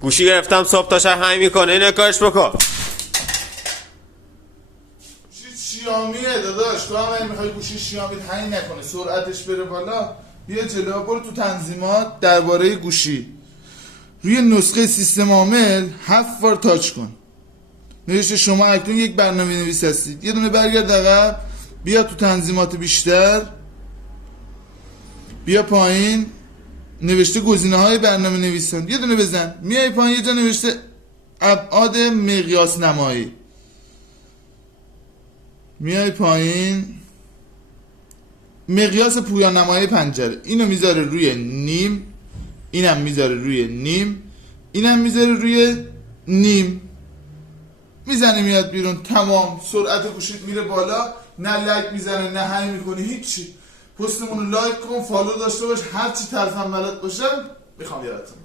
گوشی گرفتم صبح تا شب هنگ میکنه، اینو کارش بکن. شیائمیه داداش، تو هم میخوای گوشی شیائمی هنگ نکنه سرعتش بره بالا. بیا جلو، برو تو تنظیمات درباره گوشی، روی نسخه سیستم عامل 7 بار تاچ کن. نوشته شما اکنون یک برنامه نویس هستید. یه دونه برگرد عقب، بیا تو تنظیمات بیشتر، بیا پایین نوشته گزینه های برنامه نویسان، یه دونه بزن. میای پایین یه جا نوشته ابعاد مقیاس نمایی، میای پایین مقیاس پویان نمایی پنجره، اینو میذاره روی نیم، اینم میذاره روی نیم، اینم میذاره روی نیم، میزنه میاد بیرون. تمام. سرعت گوشیت میره بالا، نه لگ میزنه نه هنگ میکنه هیچی. پستمون رو لایک کن، فالو داشته باش، هرچی طرفم بلد باشم میخوام یادتون